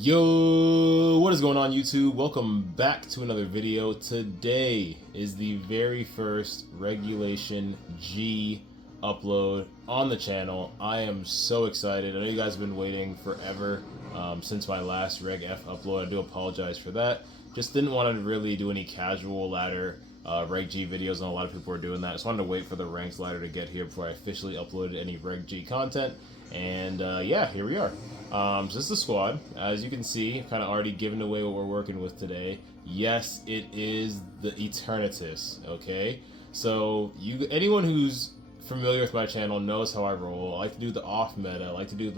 Yo, what is going on YouTube? Welcome back to another video. Today is the very first Regulation G upload on the channel. I am so excited. I know you guys have been waiting forever since my last Reg F upload. I do apologize for that. Just didn't want to really do any casual ladder Reg G videos, and a lot of people are doing that. Just wanted to wait for the ranks ladder to get here before I officially uploaded any Reg G content. And yeah, here we are. So this is the squad. As you can see, kind of already given away what we're working with today. Yes, it is the ETERNATUS, okay? So anyone who's familiar with my channel knows how I roll. I like to do the off meta. I like to do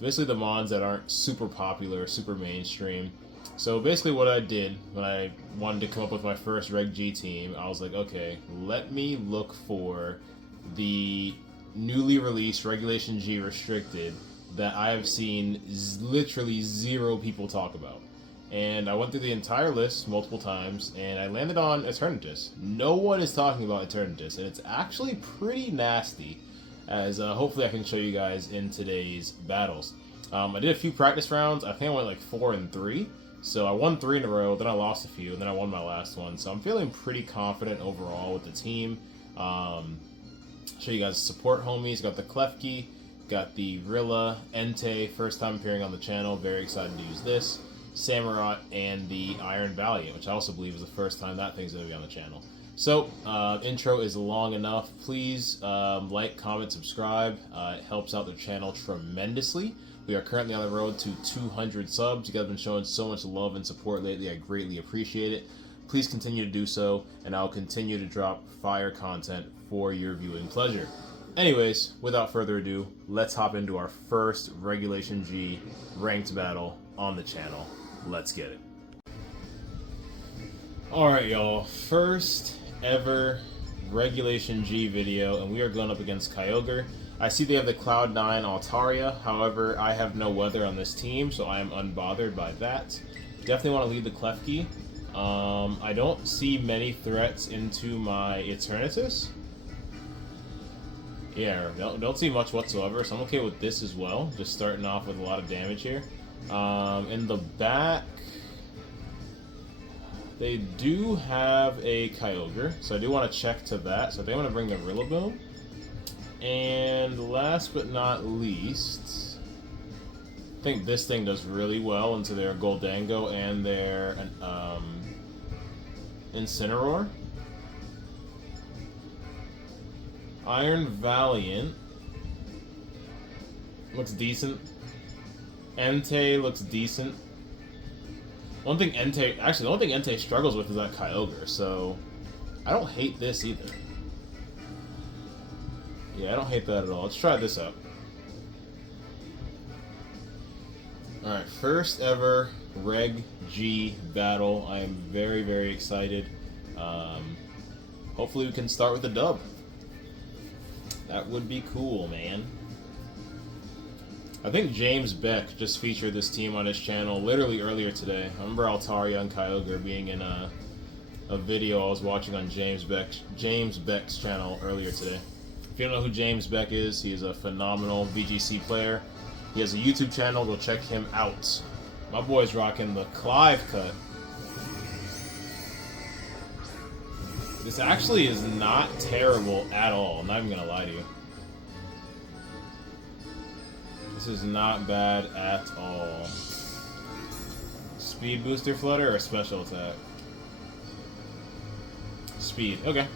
basically the mons that aren't super popular, super mainstream. So basically what I did when I wanted to come up with my first Reg G team, I was like, okay, let me look for the newly released Regulation G Restricted that I have seen literally zero people talk about. And I went through the entire list multiple times, and I landed on ETERNATUS. No one is talking about ETERNATUS, and it's actually pretty nasty, as hopefully I can show you guys in today's battles. I did a few practice rounds. I think I went like 4 and 3. So I won 3 in a row, then I lost a few, and then I won my last one. So I'm feeling pretty confident overall with the team. Show you guys support homies. Got the Klefki, got the Rilla, Entei, first time appearing on the channel. Very excited to use this. Samurott, and the Iron Valiant, which I also believe is the first time that thing's going to be on the channel. So, intro is long enough. Please like, comment, subscribe. It helps out the channel tremendously. We are currently on the road to 200 subs. You guys have been showing so much love and support lately. I greatly appreciate it. Please continue to do so, and I'll continue to drop fire content for your viewing pleasure. Anyways, without further ado, let's hop into our first Regulation G ranked battle on the channel. Let's get it. Alright, y'all. First ever Regulation G video, and we are going up against Kyogre. I see they have the Cloud9 Altaria, however, I have no weather on this team, so I am unbothered by that. Definitely want to lead the Klefki. I don't see many threats into my ETERNATUS. Yeah, don't see much whatsoever, so I'm okay with this as well. Just starting off with a lot of damage here. In the back, they do have a Kyogre, so I do want to check to that. So they want to bring the Rillaboom. And last but not least, I think this thing does really well into their Goldango and their Incineroar. Iron Valiant looks decent. Entei looks decent. The only thing Entei struggles with is that Kyogre, so I don't hate this either. Yeah, I don't hate that at all. Let's try this out. Alright, first ever Reg G battle. I am very, very excited. Hopefully we can start with a dub. That would be cool, man. I think James Beck just featured this team on his channel literally earlier today. I remember Altaria and Kyogre being in a video I was watching on James Beck's channel earlier today. If you don't know who James Beck is, he is a phenomenal VGC player. He has a YouTube channel, go check him out. My boy's rocking the Clive cut. This actually is not terrible at all, I'm not even gonna lie to you. This is not bad at all. Speed booster flutter or special attack? Speed, okay.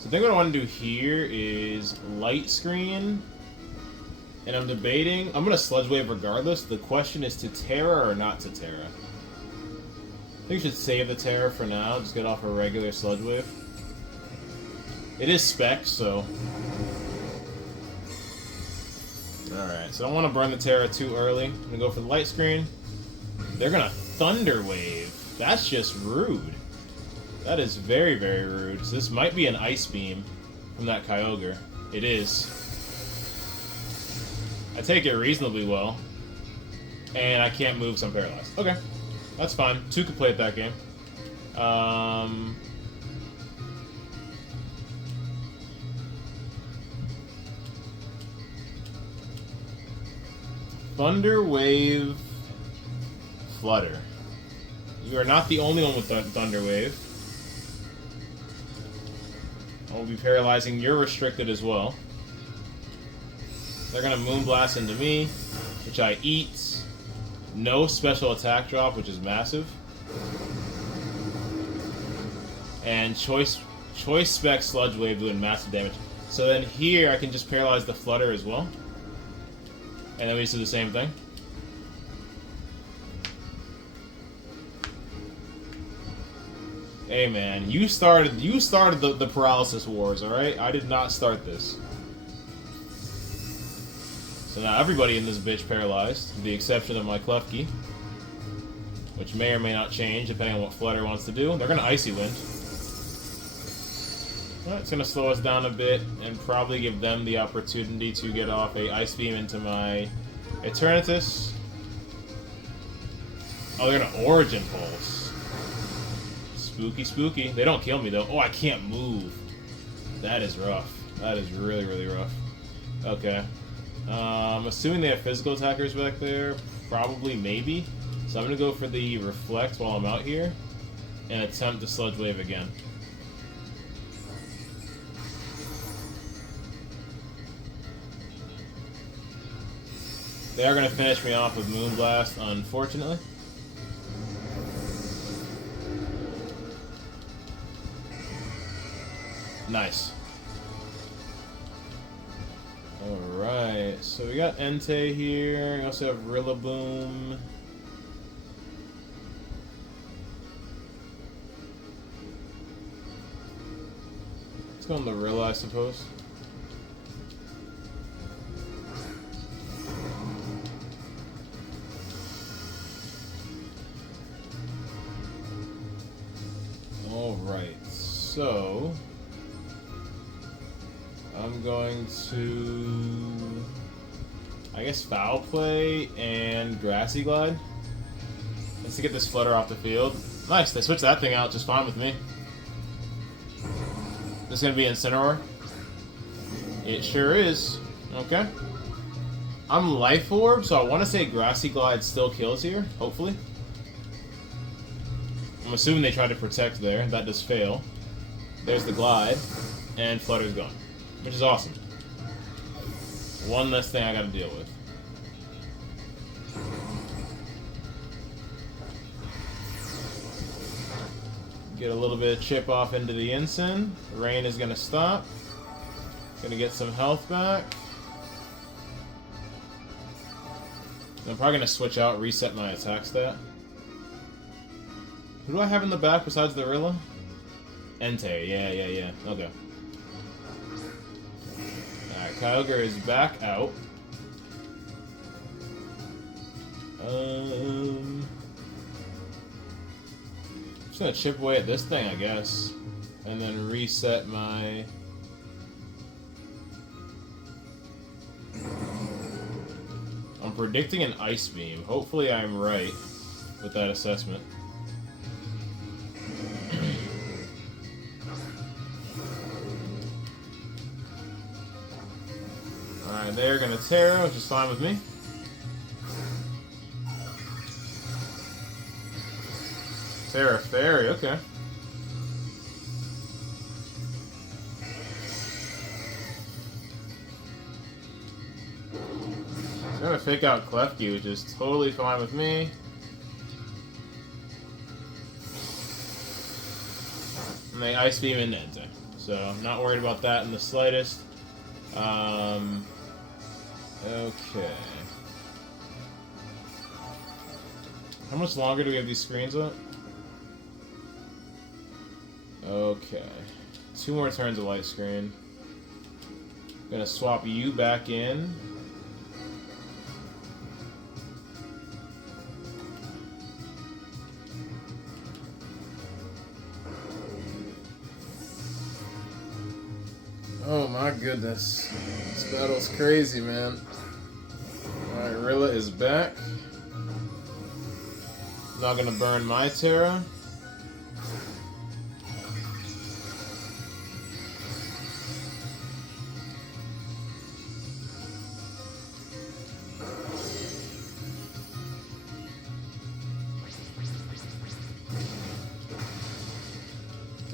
So I think what I want to do here is light screen, and I'm debating. I'm going to Sludge Wave regardless. The question is to Terra or not to Terra. I think we should save the Terra for now. Just get off a regular Sludge Wave. It is spec, so... Alright, so I don't want to burn the Terra too early. I'm going to go for the light screen. They're going to Thunder Wave. That's just rude. That is very, very rude. So this might be an Ice Beam from that Kyogre. It is. I take it reasonably well. And I can't move, so I'm paralyzed. Okay. That's fine. 2 could play at that game. Thunder Wave Flutter. You are not the only one with Thunder Wave. I will be paralyzing. You're restricted as well. They're gonna Moonblast into me, which I eat. No special attack drop, which is massive. And Choice Spec Sludge Wave doing massive damage. So then here I can just paralyze the Flutter as well. And then we just do the same thing. Hey man, you started the paralysis wars, alright? I did not start this. So now everybody in this bitch paralyzed, with the exception of my Klefki. Which may or may not change, depending on what Flutter wants to do. They're gonna Icy Wind. Well, it's gonna slow us down a bit, and probably give them the opportunity to get off a Ice Beam into my Eternatus. Oh, they're gonna Origin Pulse. Spooky, spooky. They don't kill me, though. Oh, I can't move. That is rough. That is really, really rough. Okay. Assuming they have physical attackers back there. Probably, maybe. So I'm going to go for the Reflect while I'm out here. And attempt the Sludge Wave again. They are going to finish me off with Moonblast, unfortunately. Nice. Alright, so we got Entei here. We also have Rillaboom. Let's go on the Rilla, I suppose. Alright, so I'm going to, I guess, Foul Play and Grassy Glide. Let's get this Flutter off the field. Nice, they switched that thing out just fine with me. This is going to be Incineroar. It sure is. Okay. I'm Life Orb, so I want to say Grassy Glide still kills here, hopefully. I'm assuming they tried to protect there. That does fail. There's the Glide, and Flutter's gone. Which is awesome. One less thing I gotta deal with. Get a little bit of chip off into the Incin. Rain is gonna stop. Gonna get some health back. I'm probably gonna switch out, reset my attack stat. Who do I have in the back besides the Rilla? Entei, yeah. Okay. Kyogre is back out. I'm just gonna chip away at this thing, I guess. And then reset my... I'm predicting an Ice Beam. Hopefully I'm right with that assessment. Alright, they're gonna Terra, which is fine with me. Terra Fairy, okay. I'm gonna fake out Klefki, which is totally fine with me. And they Ice Beam into Entei. So I'm not worried about that in the slightest. Okay. How much longer do we have these screens up? Okay. 2 more turns of light screen. Gonna swap you back in. Oh my goodness. This battle's crazy, man. Alright, Rilla is back. Not gonna burn my Terra.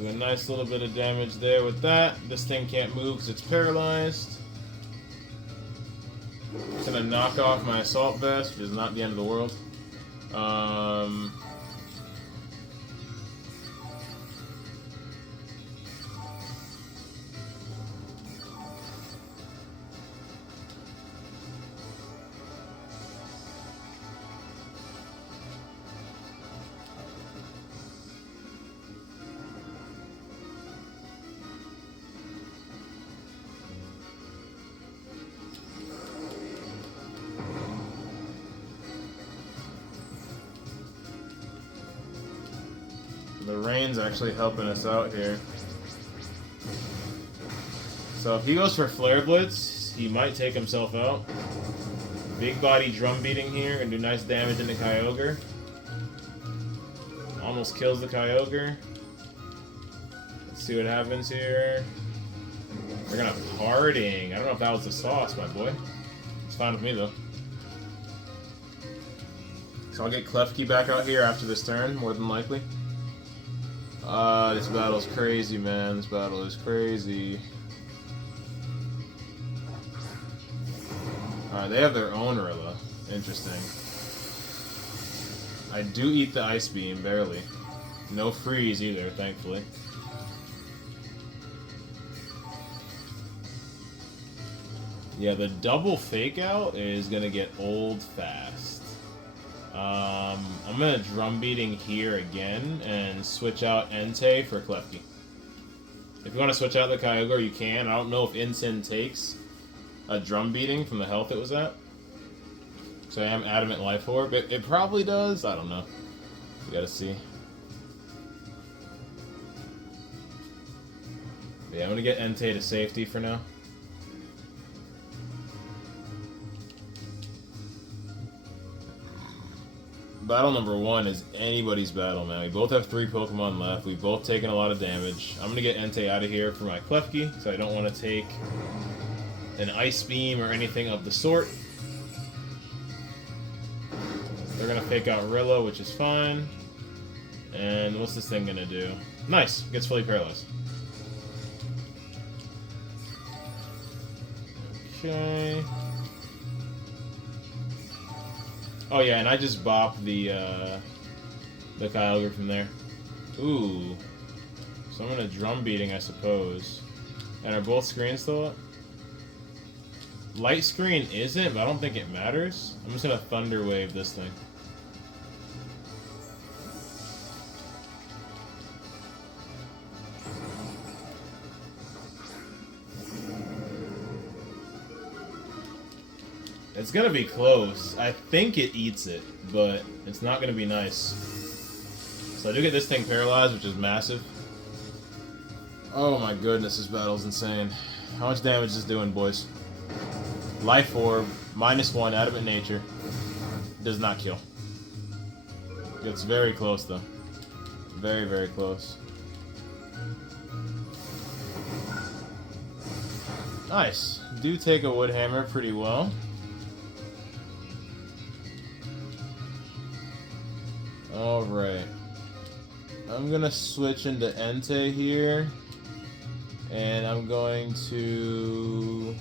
Do a nice little bit of damage there with that. This thing can't move because it's paralyzed. It's gonna knock off my assault vest, which is not the end of the world. The rain's actually helping us out here. So if he goes for Flare Blitz, he might take himself out. Big body drum beating here and do nice damage into Kyogre. Almost kills the Kyogre. Let's see what happens here. They're gonna parting. I don't know if that was the sauce, my boy. It's fine with me though. So I'll get Klefki back out here after this turn, more than likely. This battle is crazy, man. This battle is crazy. Alright, they have their own Rilla. Interesting. I do eat the Ice Beam, barely. No freeze either, thankfully. Yeah, the double fake out is gonna get old fast. I'm gonna drum beating here again and switch out Entei for Klefki. If you want to switch out the Kyogre, you can. I don't know if Incin takes a drum beating from the health it was at. So I am Adamant Life Orb. It probably does. I don't know. We gotta see. But yeah, I'm gonna get Entei to safety for now. Battle number 1 is anybody's battle, man. We both have 3 Pokemon left. We've both taken a lot of damage. I'm going to get Entei out of here for my Klefki, so I don't want to take an Ice Beam or anything of the sort. They're going to fake out Rilla, which is fine. And what's this thing going to do? Nice! Gets fully paralyzed. Okay. Oh yeah, and I just bopped the Kyogre from there. Ooh. So I'm gonna drum beating, I suppose. And are both screens still up? Light screen isn't, but I don't think it matters. I'm just gonna Thunder Wave this thing. It's gonna be close. I think it eats it, but it's not gonna be nice. So I do get this thing paralyzed, which is massive. Oh my goodness, this battle's insane. How much damage is this doing, boys? Life Orb, -1, Adamant Nature. Does not kill. It's very close, though. Very, very close. Nice. Do take a Wood Hammer pretty well. Alright. I'm gonna switch into Entei here. And I'm going to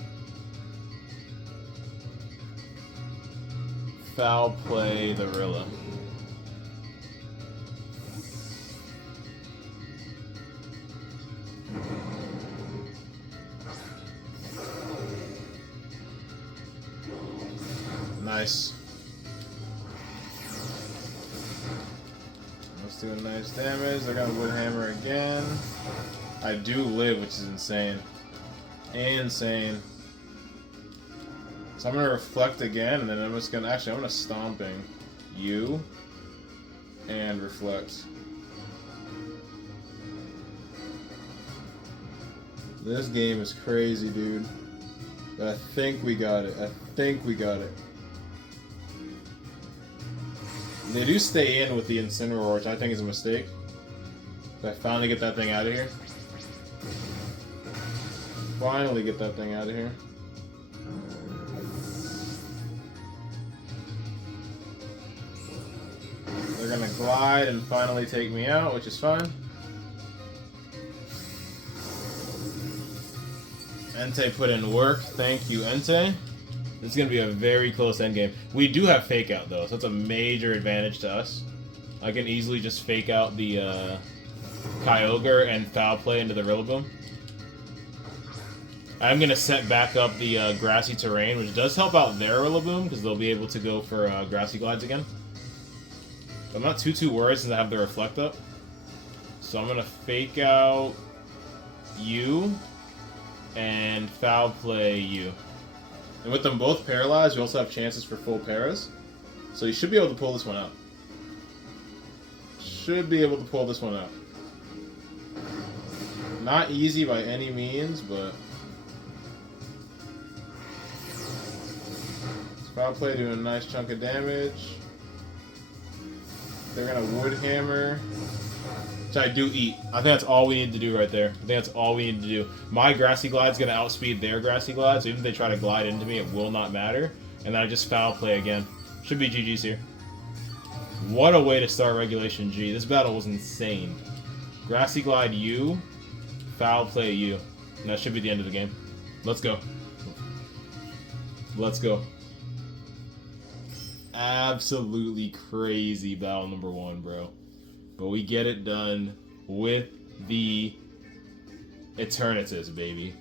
foul play the Rilla. Nice. Let's do a nice damage. They're gonna Wood Hammer again. I do live, which is insane. Insane. So I'm gonna Reflect again, and then I'm just gonna... Actually, I'm gonna Stomping you and Reflect. This game is crazy, dude. But I think we got it. I think we got it. They do stay in with the Incineroar, which I think is a mistake. But I finally get that thing out of here. Finally get that thing out of here. They're gonna Glide and finally take me out, which is fine. Entei put in work. Thank you, Entei. This is going to be a very close endgame. We do have Fake Out, though, so that's a major advantage to us. I can easily just Fake Out the Kyogre and Foul Play into the Rillaboom. I'm going to set back up the Grassy Terrain, which does help out their Rillaboom, because they'll be able to go for Grassy Glides again. I'm not too worried since I have the Reflect up. So I'm going to Fake Out you and Foul Play you. And with them both paralyzed, we also have chances for full paras. So you should be able to pull this one out. Should be able to pull this one out. Not easy by any means, but... Foul Play doing a nice chunk of damage. They're gonna Wood Hammer, which I do eat. I think that's all we need to do right there. I think that's all we need to do. My Grassy Glide's gonna outspeed their Grassy Glide, so even if they try to glide into me, it will not matter. And then I just Foul Play again. Should be GG's here. What a way to start Regulation G. This battle was insane. Grassy Glide you, Foul Play you. And that should be the end of the game. Let's go. Let's go. Absolutely crazy battle number 1, bro. But we get it done with the Eternatus, baby.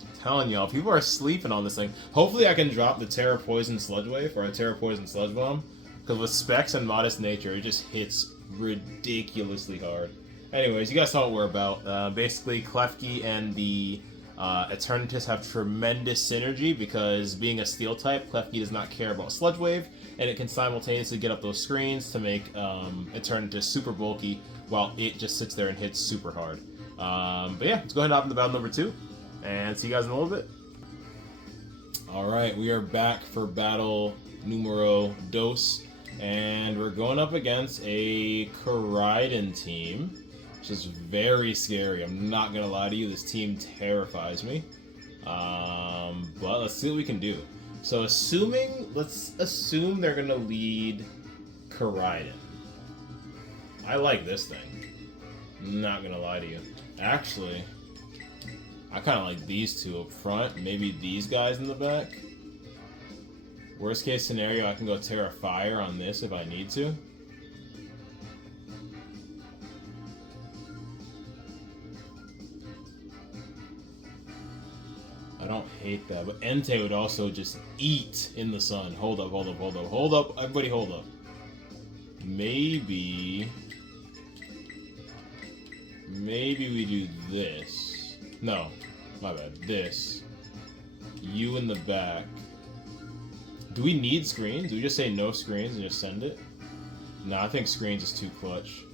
I'm telling y'all, people are sleeping on this thing. Hopefully I can drop the Terra Poison Sludge Wave or a Terra Poison Sludge Bomb. Because with Specs and Modest Nature, it just hits ridiculously hard. Anyways, you guys saw what we're about. Basically, Klefki and the Eternatus have tremendous synergy because being a Steel type, Klefki does not care about Sludge Wave, and it can simultaneously get up those screens to make Eternatus super bulky while it just sits there and hits super hard. But yeah, let's go ahead and hop into battle number 2, and see you guys in a little bit. Alright, we are back for battle numero dos, and we're going up against a Koraidon team. Which is very scary. I'm not gonna lie to you, this team terrifies me. But let's see what we can do. So let's assume they're gonna lead Koraidon. I like this thing. I'm not gonna lie to you. Actually, I kinda like these two up front, maybe these guys in the back. Worst case scenario, I can go Terra Fire on this if I need to. I don't hate that, but Entei would also just eat in the sun. Hold up. Everybody hold up. Maybe we do this. No, my bad. This. You in the back. Do we need screens? Do we just say no screens and just send it? No, I think screens is too clutch.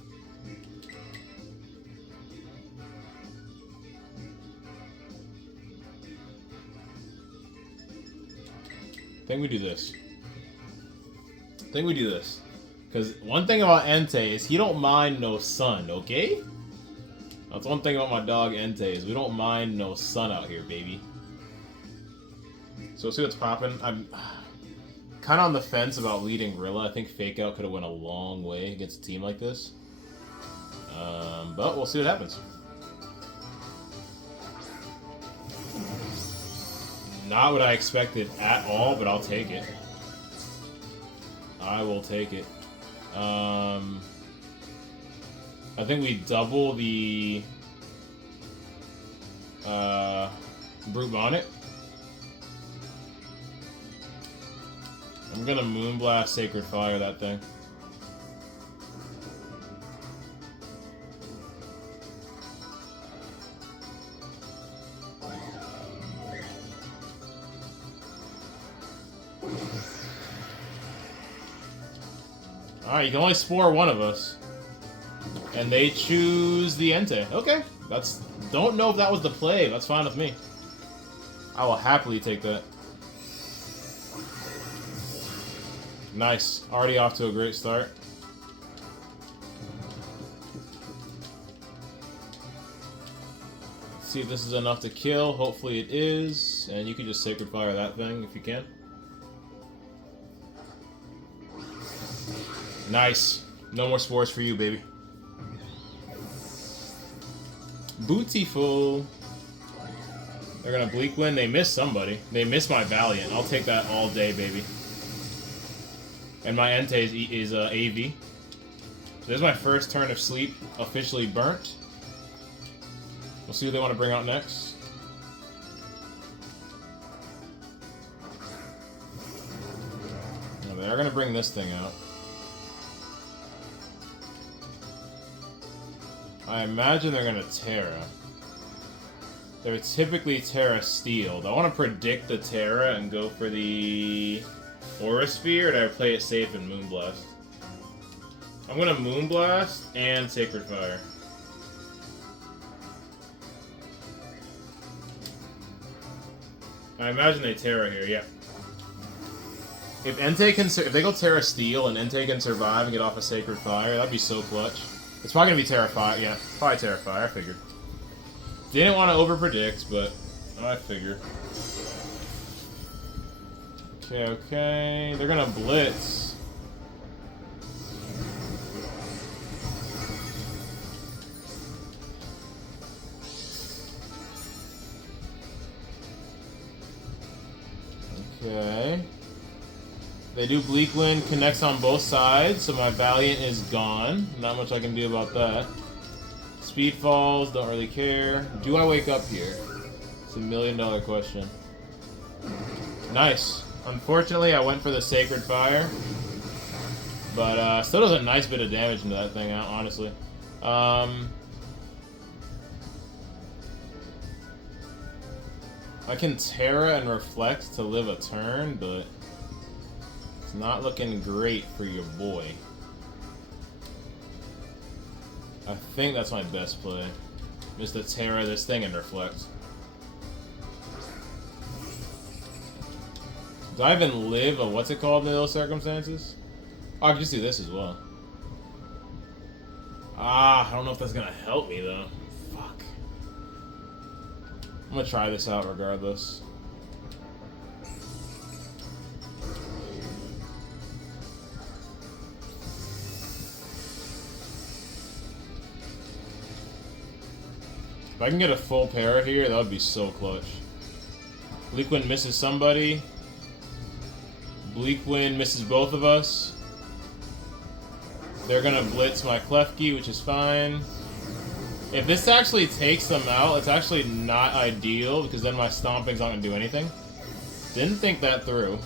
I think we do this. Because one thing about Entei is he don't mind no sun, okay? That's one thing about my dog Entei is we don't mind no sun out here, baby. So let's see what's popping. I'm kind of on the fence about leading Rilla. I think Fake Out could have went a long way against a team like this. But we'll see what happens. Not what I expected at all, but I'll take it. I will take it. I think we double the Brute Bonnet. I'm gonna Moonblast Sacred Fire that thing. Alright, you can only Spore one of us. And they choose the Entei. Okay, that's... Don't know if that was the play. That's fine with me. I will happily take that. Nice. Already off to a great start. Let's see if this is enough to kill. Hopefully it is. And you can just Sacred Fire that thing if you can. Nice. No more spores for you, baby. Bootiful. They're gonna Bleak Wind. They miss somebody. They miss my Valiant. I'll take that all day, baby. And my Entei is AV. So there's my first turn of sleep officially burnt. We'll see what they want to bring out next. Now, they are going to bring this thing out. I imagine they're going to Terra. They would typically Terra Steel. Do I want to predict the Terra and go for the Aura Sphere, or do I play it safe and Moonblast? I'm going to Moonblast and Sacred Fire. I imagine they Terra here, yeah. If Entei can, if they go Terra Steel and Entei can survive and get off a Sacred Fire, that'd be so clutch. It's probably gonna be Terra Fire, yeah, probably Terra Fire. I figured. Didn't want to overpredict, but I figured. Okay, they're gonna Blitz. Okay. They do Bleak Wind, connects on both sides, so my Valiant is gone. Not much I can do about that. Speed falls, don't really care. Do I wake up here? It's $1 million question. Nice. Unfortunately, I went for the Sacred Fire. But still does a nice bit of damage into that thing, honestly. I can Terra and Reflect to live a turn, but it's not looking great for your boy. I think that's my best play. Just to Terra this thing and Reflect. Do I even live a what's it called in those circumstances? Oh, I can just do this as well. Ah, I don't know if that's gonna help me though. Fuck. I'm gonna try this out regardless. If I can get a full pair here, that would be so clutch. Bleak Wind misses somebody. Bleak Wind misses both of us. They're gonna blitz my Klefki, which is fine. If this actually takes them out, it's actually not ideal, because then my Stomping's not gonna do anything. Didn't think that through.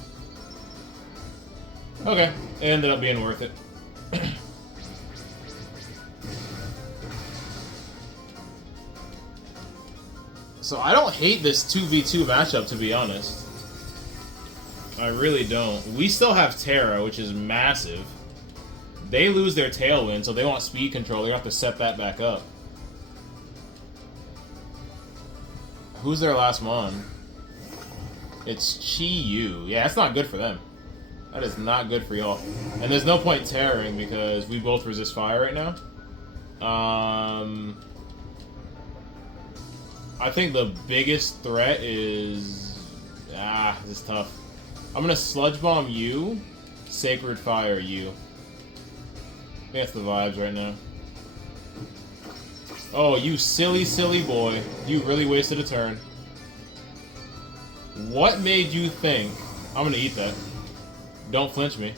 Okay, it ended up being worth it. So I don't hate this 2v2 matchup, to be honest. I really don't. We still have Terra, which is massive. They lose their Tailwind, so they want speed control. They have to set that back up. Who's their last mon? It's Chi-Yu. Yeah, that's not good for them. That is not good for y'all. And there's no point Terroring because we both resist fire right now. I think the biggest threat is... this is tough. I'm gonna Sludge Bomb you, Sacred Fire you. I think that's the vibes right now. Oh, you silly, silly boy. You really wasted a turn. What made you think... I'm gonna eat that. Don't flinch me.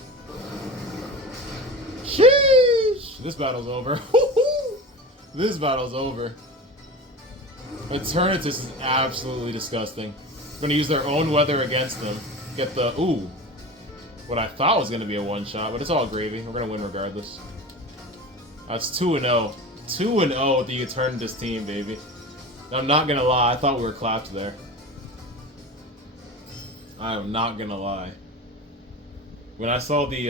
Sheesh! This battle's over. This battle's over. ETERNATUS is absolutely disgusting. I'm gonna use their own weather against them. Get the... Ooh. What I thought was gonna be a one-shot, but it's all gravy. We're gonna win regardless. That's 2-0. 2-0 with the ETERNATUS team, baby. I'm not gonna lie, I thought we were clapped there. I am not gonna lie. When I saw the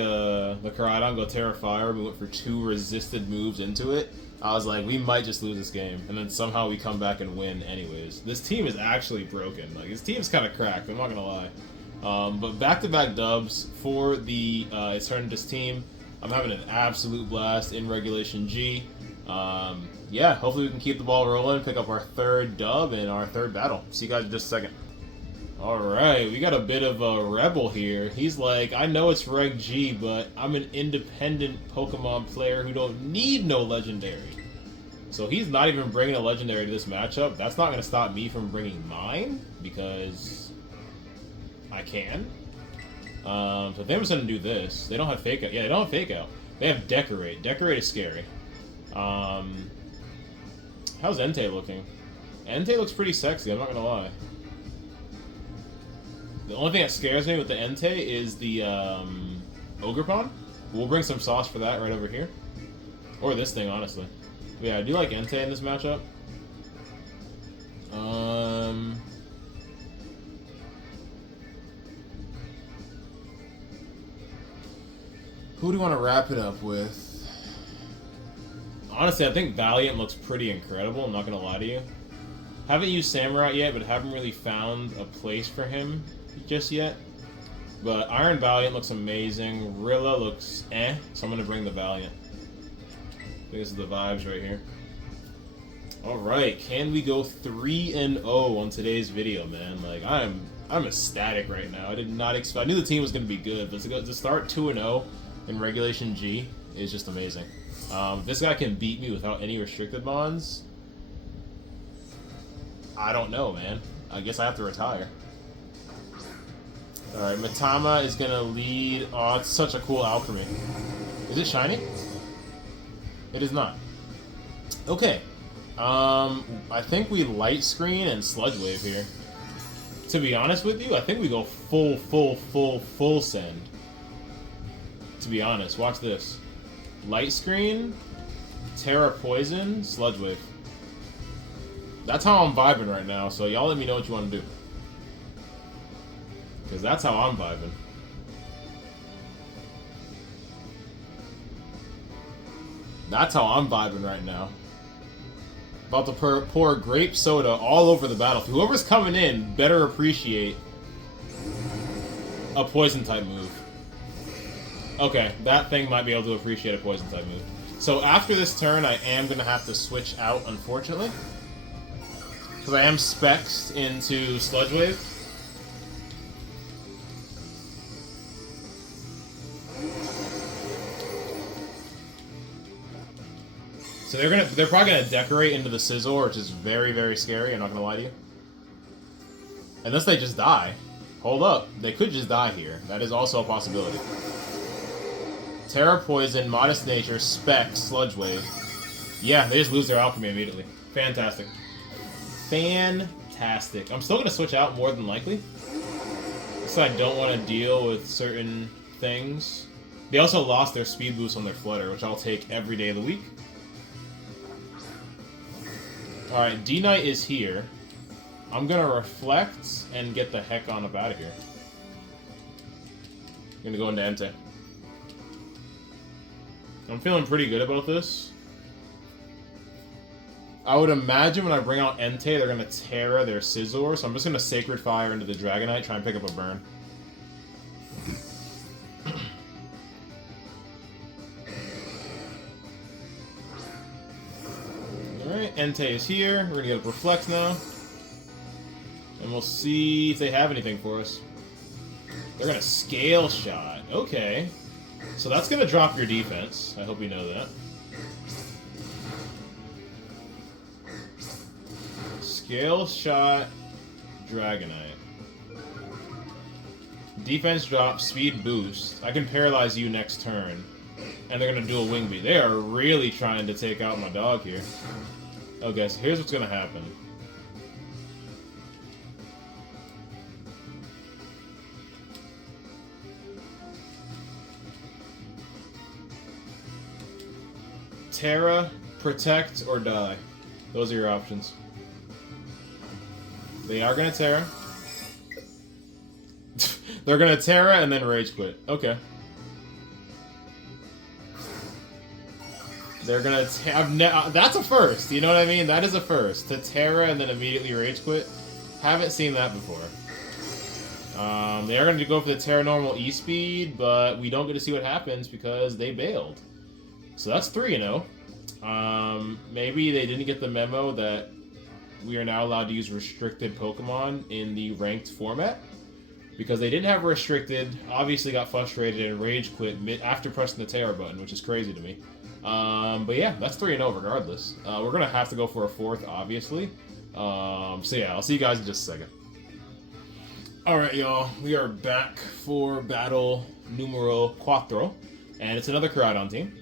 Koraidon go Terra Fire, we went for 2 resisted moves into it. I was like, we might just lose this game, and then somehow we come back and win anyways. This team is actually broken. Like, this team's kind of cracked, I'm not gonna lie. But back-to-back dubs for the ETERNATUS team. I'm having an absolute blast in Regulation G. Yeah, hopefully we can keep the ball rolling, pick up our 3rd dub in our 3rd battle. See you guys in just a second. Alright, we got a bit of a rebel here. He's like, I know it's Reg G, but I'm an independent Pokemon player who don't need no legendary. So he's not even bringing a legendary to this matchup. That's not going to stop me from bringing mine, because I can. So I think I'm just going to do this. They don't have Fake Out. Yeah, they don't have Fake Out. They have Decorate. Decorate is scary. How's Entei looking? Entei looks pretty sexy, I'm not going to lie. The only thing that scares me with the Entei is the Ogre Pawn. We'll bring some sauce for that right over here. Or this thing, honestly. But yeah, I do like Entei in this matchup. Who do you want to wrap it up with? Honestly, I think Valiant looks pretty incredible, I'm not going to lie to you. Haven't used Samurai yet, but haven't really found a place for him just yet. But Iron Valiant looks amazing. Rilla looks eh, so I'm going to bring the Valiant. I think this is the vibes right here. Alright, can we go 3-0 on today's video, man? Like, I'm ecstatic right now. I did not expect... I knew the team was going to be good, but to start 2-0 in Regulation G is just amazing. If this guy can beat me without any restricted bonds, I don't know, man. I guess I have to retire. Alright, Mitama is going to lead... Oh, it's such a cool alchemy. Is it shiny? It is not. Okay. I think we Light Screen and Sludge Wave here. To be honest with you, I think we go full send. To be honest, watch this. Light Screen, Terra Poison, Sludge Wave. That's how I'm vibing right now, so y'all let me know what you want to do. Because that's how I'm vibing. That's how I'm vibing right now. About to pour grape soda all over the battlefield. Whoever's coming in better appreciate a poison type move. Okay, that thing might be able to appreciate a poison type move. So after this turn, I am going to have to switch out, unfortunately. Because I am spexed into Sludge Wave. So they're probably gonna decorate into the Scizor, which is very scary, I'm not gonna lie to you. Unless they just die. Hold up, they could just die here. That is also a possibility. Terra Poison, Modest Nature, Spec, Sludge Wave. Yeah, they just lose their alchemy immediately. Fantastic. Fantastic. I'm still gonna switch out more than likely. So I don't want to deal with certain things. They also lost their speed boost on their Flutter, which I'll take every day of the week. Alright, D-Knight is here. I'm gonna Reflect and get the heck on up out of here. I'm gonna go into Entei. I'm feeling pretty good about this. I would imagine when I bring out Entei, they're gonna Terra their Scizor, so I'm just gonna Sacred Fire into the Dragonite, try and pick up a burn. Alright, Entei is here. We're gonna get a Reflect now. And we'll see if they have anything for us. They're gonna Scale Shot. Okay. So that's gonna drop your defense. I hope you know that. Scale Shot, Dragonite. Defense drop, speed boost. I can paralyze you next turn. And they're gonna dual Wing Beat. They are really trying to take out my dog here. Okay, so here's what's gonna happen. Terra, Protect, or Die. Those are your options. They are gonna Terra. They're gonna Terra and then Rage Quit. Okay. They're gonna... that's a first, you know what I mean? That is a first. To Terra and then immediately Rage Quit. Haven't seen that before. They are going to go for the Terra Normal E-Speed, but we don't get to see what happens because they bailed. So that's 3-0. Maybe they didn't get the memo that we are now allowed to use restricted Pokemon in the ranked format. Because they didn't have restricted, obviously got frustrated and Rage Quit after pressing the Terra button, which is crazy to me. But yeah, that's 3-0 regardless. We're gonna have to go for a fourth, obviously. So yeah, I'll see you guys in just a second. Alright, y'all, we are back for battle numero cuatro, and it's another Koraidon team.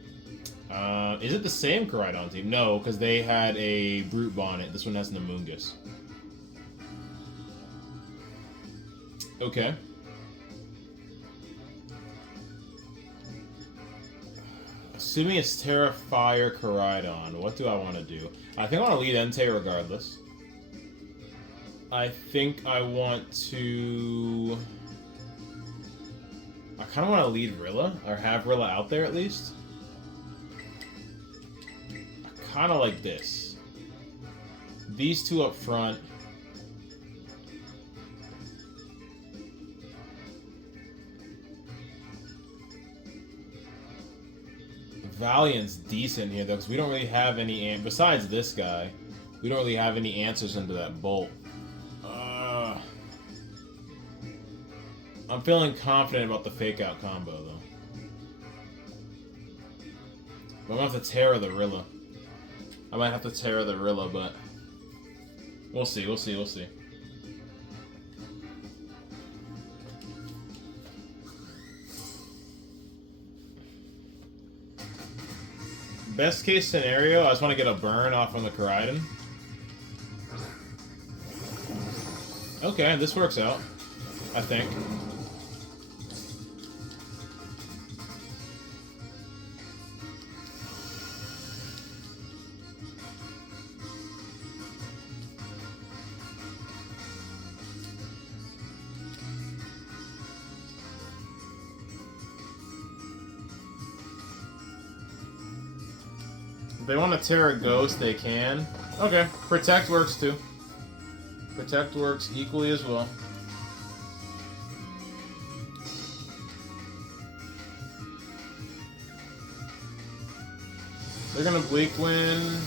Is it the same Koraidon team? No, because they had a Brute Bonnet. This one has an Amoonguss. Okay. Assuming it's Terra Fire Koraidon, what do I want to do? I think I want to lead Entei regardless. I think I want to... I kind of want to lead Rilla, or have Rilla out there at least. I kind of like this. These two up front. Valiant's decent here, though, because we don't really have any... Besides this guy, we don't really have any answers into that bolt. I'm feeling confident about the fake-out combo, though. But I'm going to have to Terra the Rilla. I might have to Terra the Rilla, but... We'll see, we'll see, we'll see. Best case scenario, I just want to get a burn off on the Koraidon. Okay, this works out. I think. If they want to Terra Ghost, they can. Okay, Protect works too. Protect works equally as well. They're gonna Bleak Wind.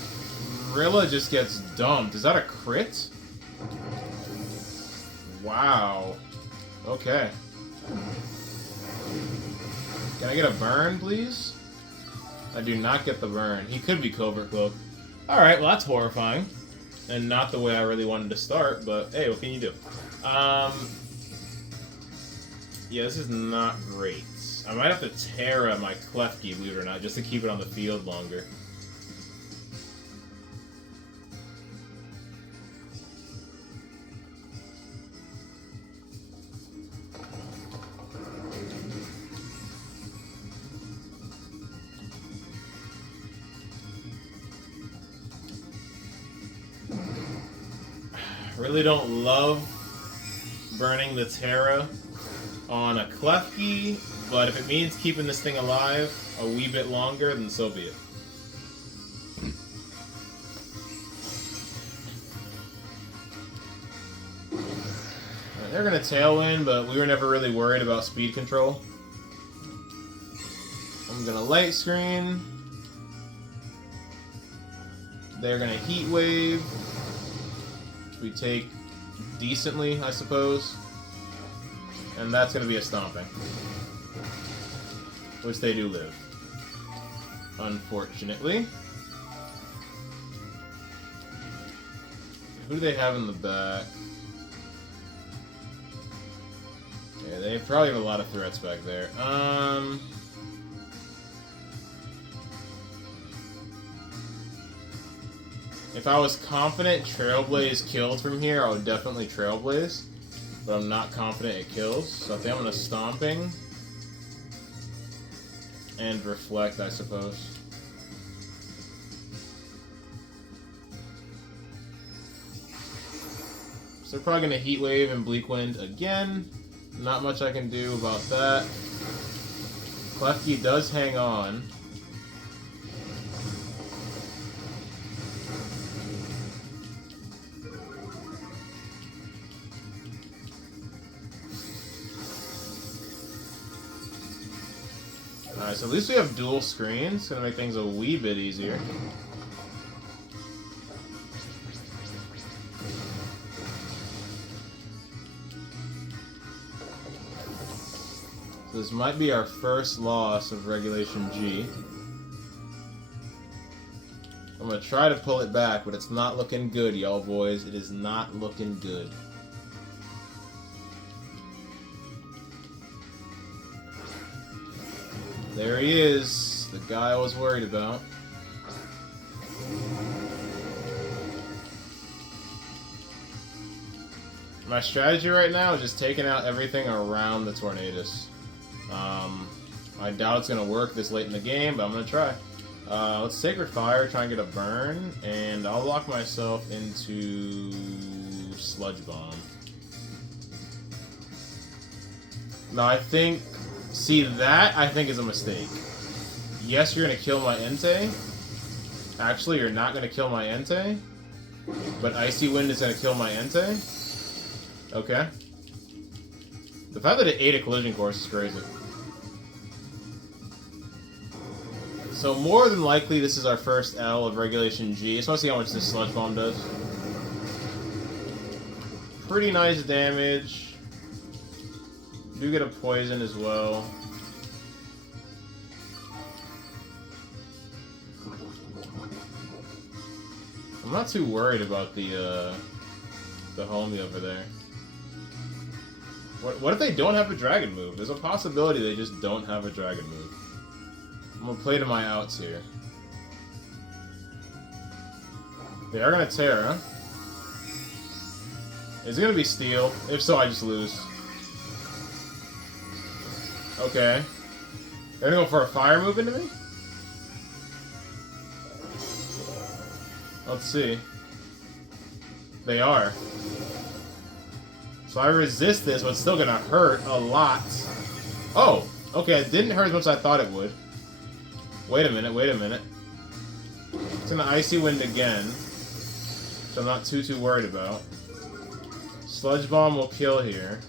Rilla just gets dumped. Is that a crit? Wow. Okay. Can I get a burn, please? I do not get the burn. He could be Covert Cloak. Alright, well that's horrifying. And not the way I really wanted to start, but hey, what can you do? Yeah, this is not great. I might have to Terra my Klefki, believe it or not, just to keep it on the field longer. Really don't love burning the Terra on a Klefki, but if it means keeping this thing alive a wee bit longer, then so be it. They're gonna Tailwind, but we were never really worried about speed control. I'm gonna Light Screen. They're gonna Heat Wave. We take decently, I suppose. And that's going to be a Stomping. Which they do live. Unfortunately. Who do they have in the back? Yeah, they probably have a lot of threats back there. If I was confident Trailblaze killed from here, I would definitely Trailblaze. But I'm not confident it kills. So I think I'm going to Stomping. And Reflect, I suppose. So they're probably going to Heat Wave and Bleak Wind again. Not much I can do about that. Klefki does hang on. Alright, so at least we have dual screens. It's gonna make things a wee bit easier. So this might be our first loss of Regulation G. I'm gonna try to pull it back, but it's not looking good, y'all boys. It is not looking good. There he is, the guy I was worried about. My strategy right now is just taking out everything around the Tornadus. I doubt it's going to work this late in the game, but I'm going to try. Let's Sacred Fire, try and get a burn, and I'll lock myself into Sludge Bomb. Now I think... See, that I think is a mistake. Yes, you're going to kill my Entei. Actually, you're not going to kill my Entei. But Icy Wind is going to kill my Entei. Okay. The fact that it ate a collision course is crazy. So more than likely, this is our first L of Regulation G. I just want to see how much this Sludge Bomb does. Pretty nice damage. Do get a poison as well. I'm not too worried about the homie over there. What if they don't have a dragon move? There's a possibility they just don't have a dragon move. I'm gonna play to my outs here. They are gonna Terra. Is it gonna be Steel? If so, I just lose. Okay. They're gonna go for a fire move into me? Let's see. They are. So I resist this, but it's still gonna hurt a lot. Oh! Okay, it didn't hurt as much as I thought it would. Wait a minute, wait a minute. It's gonna Icy Wind again. Which I'm not too worried about. Sludge Bomb will kill here.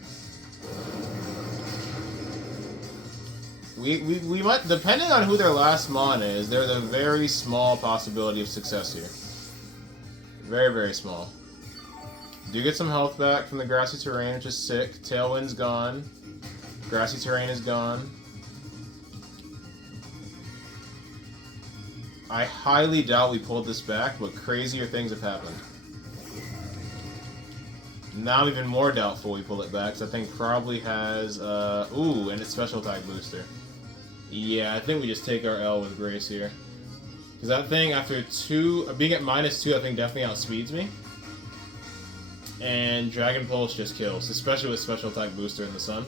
We might, depending on who their last mon is, there's a very small possibility of success here. Very, very small. Do get some health back from the Grassy Terrain, which is sick. Tailwind's gone. Grassy Terrain is gone. I highly doubt we pulled this back, but crazier things have happened. Now I'm even more doubtful we pull it back, because I think probably has, ooh, and it's special attack booster. Yeah, I think we just take our L with grace here. Because that thing, after being at -2, I think definitely outspeeds me. And Dragon Pulse just kills, especially with special attack booster in the sun.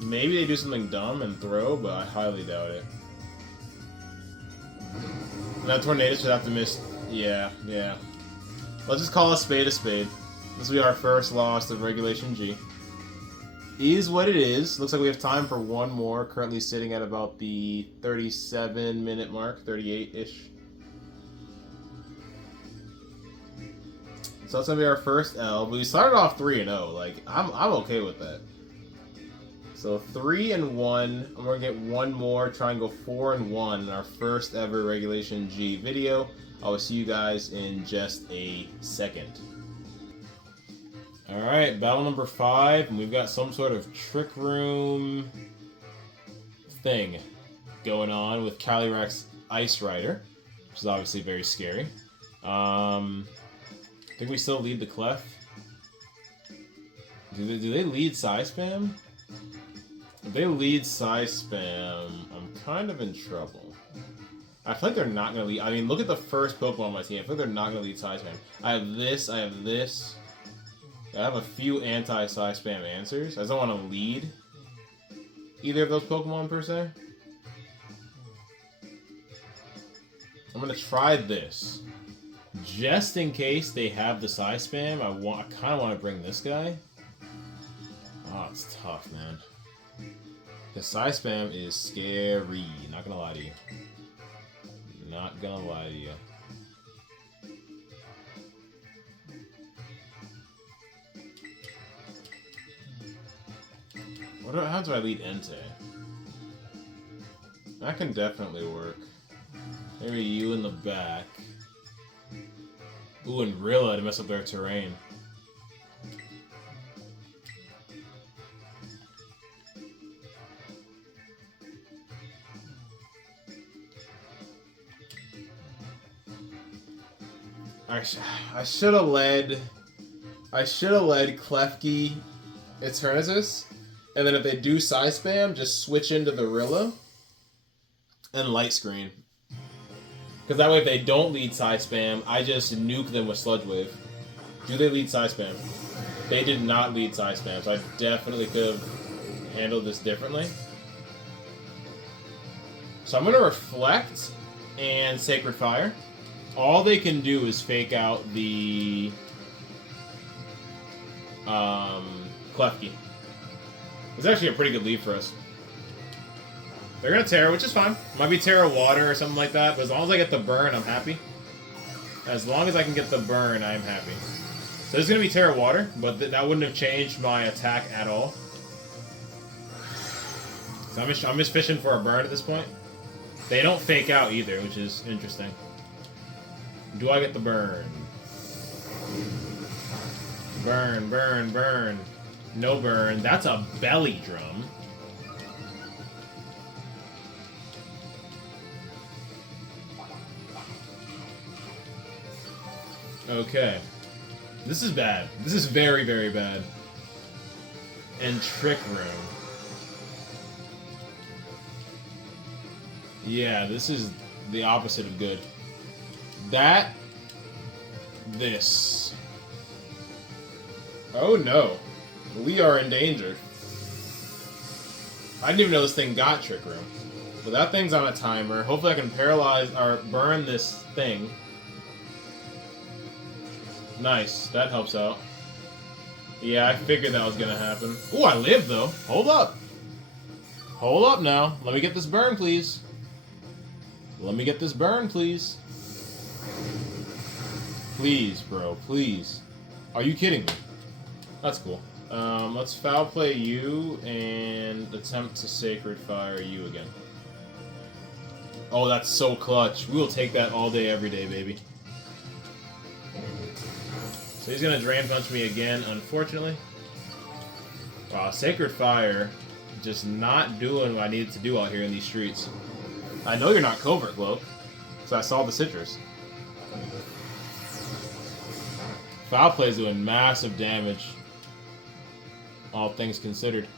Maybe they do something dumb and throw, but I highly doubt it. Now Tornadus would have to miss... Yeah. Let's just call a spade a spade. This will be our first loss of Regulation G. Is what it is. Looks like we have time for one more. Currently sitting at about the 37-minute mark, 38-ish. So that's gonna be our first L. But we started off 3-0. Like I'm okay with that. So 3-1. I'm gonna get one more. Try and go 4-1 in our first ever Regulation G video. I will see you guys in just a second. Alright, battle number 5, and we've got some sort of trick room thing going on with Calyrex Ice Rider, which is obviously very scary. I think we still lead the Clef. Do they lead Psy Spam? If they lead Psy Spam, I'm kind of in trouble. I feel like they're not going to lead... I mean, look at the first Pokemon on my team. I feel like they're not going to lead Psy Spam. I have this, I have this... I have a few anti-Psy Spam answers. I just don't want to lead either of those Pokemon, per se. I'm going to try this. Just in case they have the Psy Spam, I kind of want to bring this guy. Oh, it's tough, man. The Psy Spam is scary. Not going to lie to you. Not going to lie to you. How do I lead Entei? That can definitely work. Maybe you in the back. Ooh, and Rilla to mess up their terrain. I should have led Klefki Eternatus, and then if they do side spam, just switch into the Rilla and light screen. Because that way, if they don't lead side spam, I just nuke them with Sludge Wave. Do they lead side spam? They did not lead side spam, so I definitely could have handled this differently. So I'm going to Reflect and Sacred Fire. All they can do is fake out the Klefki. It's actually a pretty good lead for us. They're going to Terra, which is fine. Might be Terra Water or something like that, but as long as I get the burn, I'm happy. As long as I can get the burn, I'm happy. So this is going to be Terra Water, but that wouldn't have changed my attack at all. So I'm just fishing for a burn at this point. They don't fake out either, which is interesting. Do I get the burn? Burn, burn, burn. No burn. That's a belly drum. Okay. This is bad. This is very, very bad. And Trick Room. Yeah, this is the opposite of good. This. Oh no. We are in danger. I didn't even know this thing got Trick Room. But that thing's on a timer. Hopefully I can paralyze or burn this thing. Nice. That helps out. Yeah, I figured that was gonna happen. Ooh, I live though. Hold up. Hold up now. Let me get this burn, please. Let me get this burn, please. Please, bro. Please. Are you kidding me? That's cool. Let's foul play you and attempt to Sacred Fire you again. Oh, that's so clutch. We will take that all day, every day, baby. So he's gonna Drain Punch me again, unfortunately. Wow, Sacred Fire just not doing what I needed to do out here in these streets. I know you're not Covert Cloak, so I saw the citrus. Foul Play's doing massive damage, all things considered.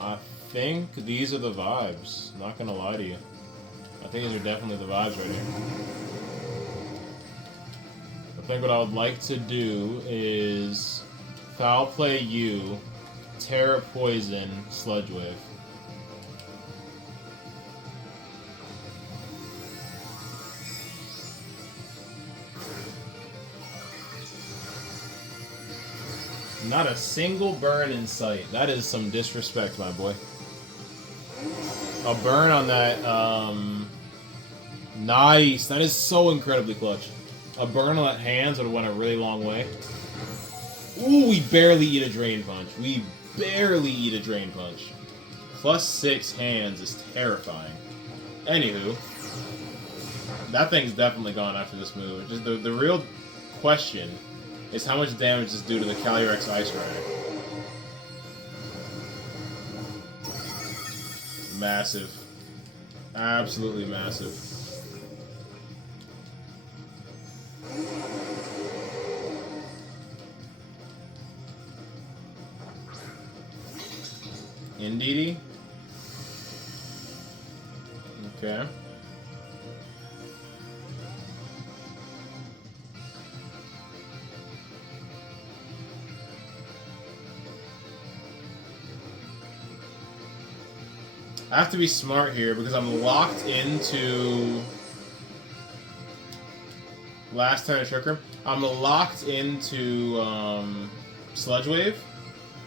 I think these are the vibes. Not gonna lie to you. I think these are definitely the vibes right here. I think what I would like to do is Foul Play you, Terra Poison, Sludge Wave. Not a single burn in sight. That is some disrespect, my boy. A burn on that, nice. That is so incredibly clutch. A burn on that hands would have went a really long way. Ooh, we barely eat a Drain Punch. We barely eat a Drain Punch. +6 hands is terrifying. Anywho, that thing's definitely gone after this move. Just the real question is how much damage this do to the Calyrex Ice Rider. Massive. Absolutely massive. Indeedy? Okay. I have to be smart here because I'm locked into last turn of Trick Room. I'm locked into Sludge Wave,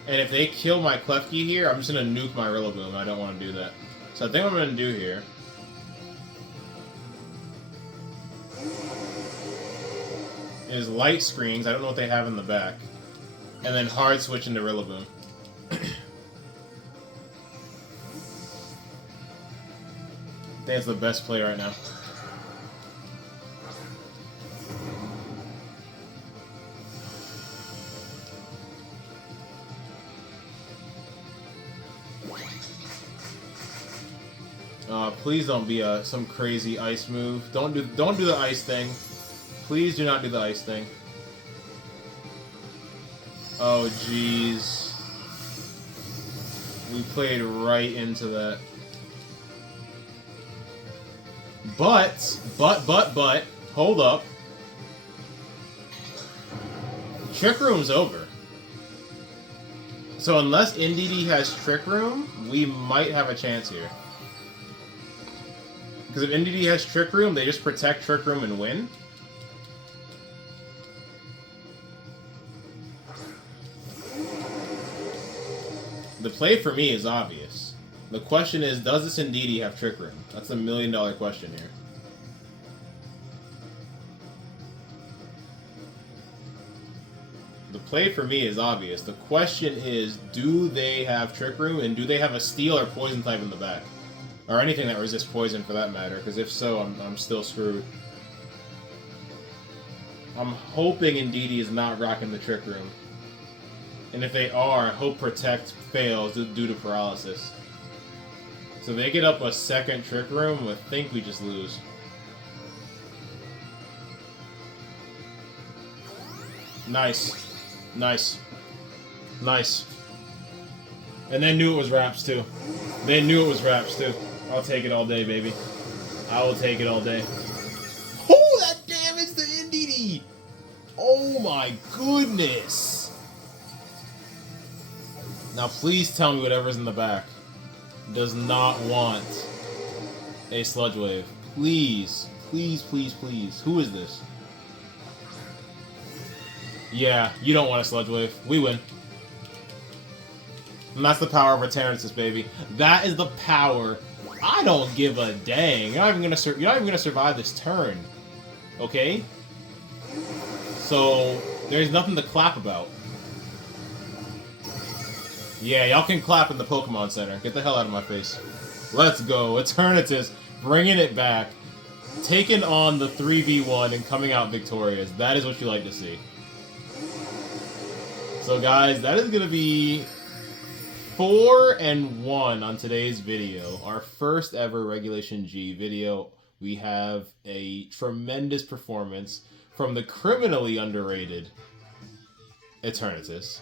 and if they kill my Klefki here, I'm just gonna nuke my Rillaboom. I don't want to do that. So I think what I'm gonna do here is Light Screens. I don't know what they have in the back, and then hard switch into Rillaboom. I think it's the best play right now. Please don't be some crazy ice move. Don't do the ice thing. Please do not do the ice thing. Oh jeez. We played right into that. But, hold up. Trick Room's over. So unless Indeedee has Trick Room, we might have a chance here. Because if Indeedee has Trick Room, they just protect Trick Room and win. The play for me is obvious. The question is, does this Indeedee have Trick Room? That's a $1 million question here. The play for me is obvious. The question is, do they have Trick Room, and do they have a Steel or Poison type in the back? Or anything that resists Poison, for that matter, because if so, I'm still screwed. I'm hoping Indeedee is not rocking the Trick Room. And if they are, I hope Protect fails due to Paralysis. So if they get up a second Trick Room, I think we just lose. Nice. Nice. Nice. And they knew it was Raps, too. They knew it was Raps, too. I'll take it all day, baby. I will take it all day. Oh, that damaged the Indeedee! Oh my goodness! Now please tell me whatever's in the back does not want a Sludge Wave. Please. Please, please, please. Who is this? Yeah, you don't want a Sludge Wave. We win. And that's the power of ETERNATUS, baby. That is the power. I don't give a dang. You're not even gonna survive this turn. Okay? So there's nothing to clap about. Yeah, y'all can clap in the Pokemon Center. Get the hell out of my face. Let's go. ETERNATUS bringing it back. Taking on the 3v1 and coming out victorious. That is what you like to see. So guys, that is going to be 4-1 on today's video. Our first ever Regulation G video. We have a tremendous performance from the criminally underrated ETERNATUS.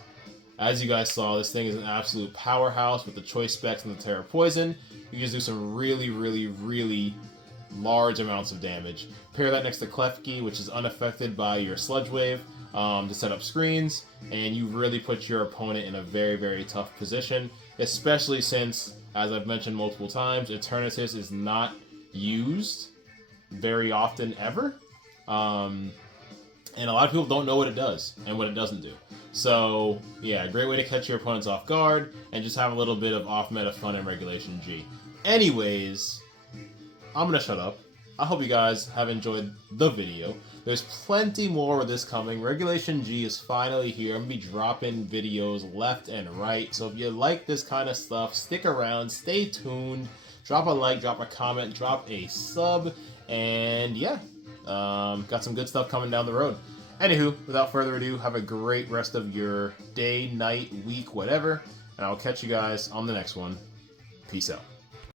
As you guys saw, this thing is an absolute powerhouse with the choice specs and the Terra Poison. You can just do some really, really, really large amounts of damage. Pair that next to Klefki, which is unaffected by your Sludge Wave, to set up screens, and you really put your opponent in a very, very tough position, especially since, as I've mentioned multiple times, ETERNATUS is not used very often ever. And a lot of people don't know what it does and what it doesn't do. So, yeah, great way to catch your opponents off guard and just have a little bit of off-meta fun in Regulation G. Anyways, I'm going to shut up. I hope you guys have enjoyed the video. There's plenty more of this coming. Regulation G is finally here. I'm going to be dropping videos left and right. So if you like this kind of stuff, stick around, stay tuned, drop a like, drop a comment, drop a sub, and yeah, got some good stuff coming down the road. Anywho, without further ado, have a great rest of your day, night, week, whatever, and I'll catch you guys on the next one. Peace out.